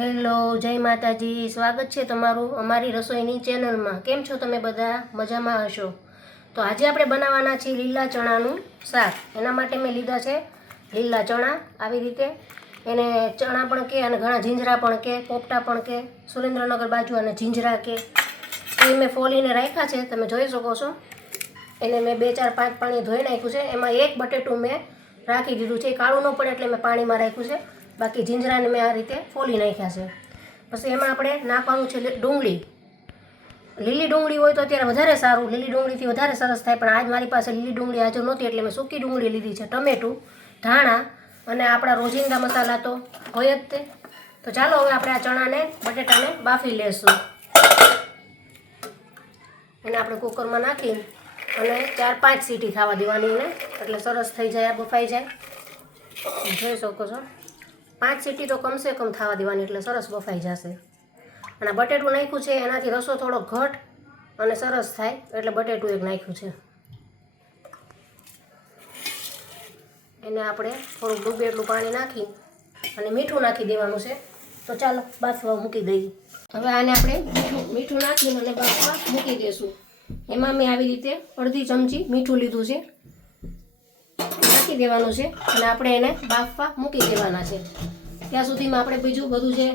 Hello, જય માતાજી. સ્વાગત છે તમારું અમારી રસોઈની ચેનલમાં. કેમ છો તમે બધા? મજામાં હશો? તો આજે આપણે બનાવવાના છીએ લીલા ચણાનું શાક. એના માટે મેં લીધા છે લીલા ચણા. આવી રીતે એને ચણા પણ કે અને ઘણા ઝીંજરા પણ કે, પોપટા પણ કે, સુરેન્દ્રનગર બાજુ અને ઝીંજરા કે. એ મેં ફોલીને રાખ્યા છે. તમે જોઈ શકો છો. એને મેં બે, ચાર, પાંચ પાણી ધોઈ નાખ્યું છે. એમાં એક બટેટું મેં રાખી દીધું છે. કાળું ન પડે એટલે મેં પાણીમાં રાખ્યું છે. બાકી જીંજરાને મેં આ રીતે ફોલી નાખ્યા છે. પછી એમાં આપણે નાખવાનું છે ડુંગળી. લીલી ડુંગળી હોય તો અત્યારે વધારે સારું. લીલી ડુંગળીથી વધારે સરસ થાય. પણ આજ મારી પાસે લીલી ડુંગળી હાજર નહોતી એટલે મેં સૂકી ડુંગળી લીધી છે. ટમેટું, ધાણા અને આપણા રોજિંદા મસાલા તો હોય જ તે. તો ચાલો હવે આપણે આ ચણાને, બટેટાને બાફી લેશું. એને આપણે કુકરમાં નાખી અને ચાર પાંચ સીટી ખાવા દેવાની એટલે સરસ થઈ જાય બફાઈ જાય. જોઈ શકો છો. પાંચ સીટી તો કમસે કમ થવા દેવાની એટલે સરસ બફાઈ જશે. અને બટેટું નાખ્યું છે, એનાથી રસો થોડો ઘટ અને સરસ થાય એટલે બટેટું એક નાખ્યું છે. એને આપણે થોડુંક ડૂબે એટલું પાણી નાખી અને મીઠું નાખી દેવાનું છે. તો ચાલો, બાફવા મૂકી દઈએ. હવે આને આપણે મીઠું નાખીને અને બાફવા મૂકી દઈશું એમાં મેં આવી રીતે અડધી ચમચી મીઠું લીધું છે. નાખી દેવાનું છે અને આપણે એને બાફવા મૂકી દેવાના છે. ત્યાં સુધીમાં આપણે બીજું બધું જે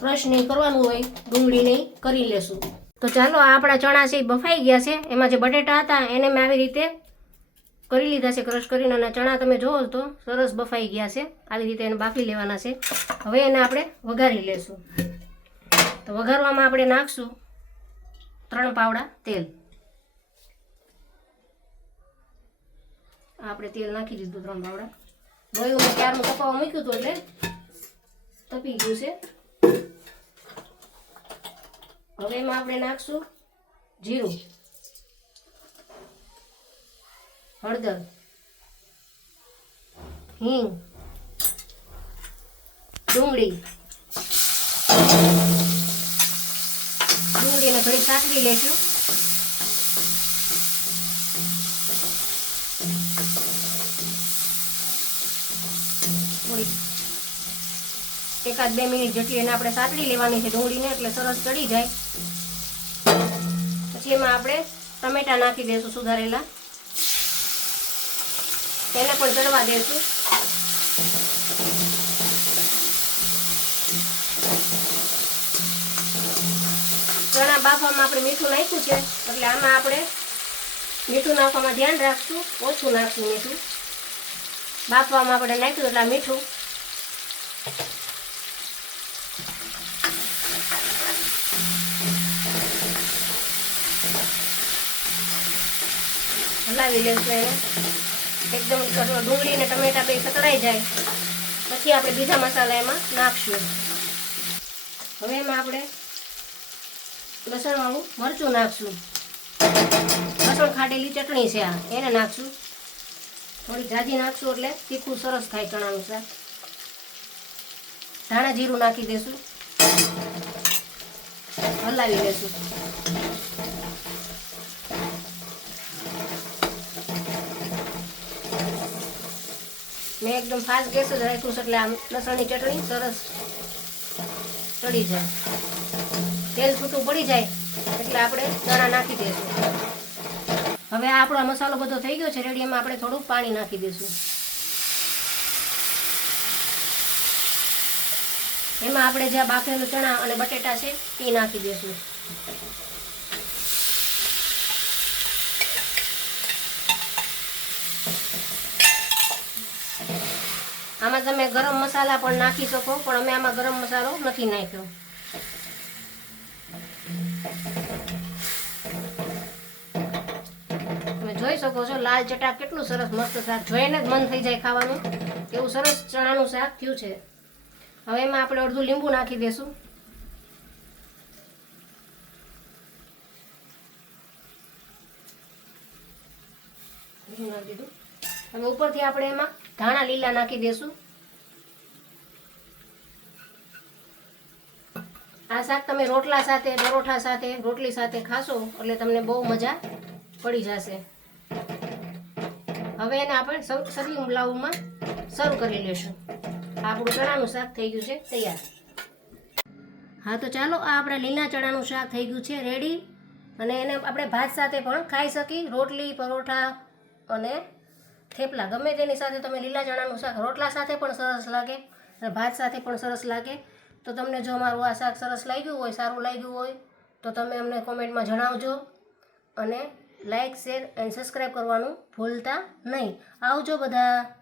ક્રશ નહીં કરવાનું હોય, ડુંગળી નહીં કરી લેશું. તો ચાલો, આ આપણા ચણા છે, એ બફાઈ ગયા છે. એમાં જે બટેટા હતા, એને મેં આવી રીતે કરી લીધા છે, ક્રશ કરીને. અને ચણા તમે જુઓ તો સરસ બફાઈ ગયા છે. આવી રીતે એને બાફી લેવાના છે. હવે એને આપણે વઘારી લેશું. તો વઘારવામાં આપણે નાખશું ત્રણ પાવડા તેલ. આપણે તેલ નાખી દીધું ત્રણ પાવડા ગયું ક્યારનું તપાવવા મૂક્યું હતું એટલે તપી ગયું છે. હવે એમાં આપણે નાખશું જીરું, હળદર, હિંગ, ડુંગળી. ડુંગળીને થોડી સાતરી લેશું. એકાદ બે મિનિટ જેટલી એને આપણે સાતડી લેવાની છે ડુંગળીને એટલે સરસ ચડી જાય. પછી એમાં આપણે ટમેટા નાખી દઈશું સુધારેલા. તેને પણ ચડવા દઈશું ચણા બાફવામાં આપણે મીઠું નાખ્યું છે, એટલે આમાં આપણે મીઠું નાખવામાં ધ્યાન રાખશું, ઓછું નાખશું મીઠું. બાફવામાં આપણે નાખ્યું એટલે મીઠું હલાવી લેશું. એને એકદમ ડુંગળી અને ટમેટા બે સતળાઈ જાય. પછી આપણે બીજા મસાલા એમાં નાખશું. હવે એમાં આપણે લસણવાળું મરચું નાખશું. લસણ ખાટેલી ચટણી છે આ. એને નાખશું. થોડી જાજી નાખશું એટલે તીખું સરસ થાય ચણાનું શાક ધાણા જીરું નાખી દેશું. હલાવી લેશું. એકદમ ફાસ્ટ ગેસ જ રાખ્યું છે એટલે આમ લસણની ચટણી સરસ ચડી જાય. તેલ છૂટું પડી જાય એટલે આપણે દાણા નાખી દઈશું હવે આપણો મસાલો બધો થઈ ગયો છે રેડી એમાં આપણે થોડું પાણી નાખી દઈશું એમાં આપણે જ્યાં બાફેલું ચણા અને બટેટા છે તે નાખી દઈશું તમે ગરમ મસાલા પણ નાખી શકો, પણ અમે આમાં ગરમ મસાલો નથી નાખ્યો. જોઈ શકો છો, લાલ ચટાક કેટલું સરસ મસ્ત શાક, જોઈને જ મન થઈ જાય ખાવાનું. એવું સરસ ચણાનું શાક થયું છે. હવે એમાં આપણે અડધું લીંબુ નાખી દેશું. નાખી દીધું. હવે ઉપરથી આપણે એમાં ધાણા લીલા નાખી દેશું. આ શાક તમે રોટલા સાથે, પરોઠા સાથે, રોટલી સાથે ખાશો એટલે તમને બહુ મજા પડી જશે. હવે એને આપણે સર્વિંગ બ્લાઉઝમાં સર્વ કરી લેશું. આપણું ચણાનું શાક થઈ ગયું છે તૈયાર. હા, તો ચાલો, આ આપણા લીલા ચણાનું શાક થઈ ગયું છે રેડી અને એને આપણે ભાત સાથે પણ ખાઈ શકીએ રોટલી, પરોઠા અને થેપલા. ગમે તેની સાથે તમે લીલા ચણાનું શાક રોટલા સાથે પણ સરસ લાગે અને ભાત સાથે પણ સરસ લાગે. તો તમને જો અમારું આ શાક સરસ લાગ્યું હોય, સારું લાગ્યું હોય, તો તમે અમને કોમેન્ટમાં જણાવજો અને લાઇક શેર એન્ડ સબસ્ક્રાઈબ કરવાનું ભૂલતા નહીં. આવજો બધા.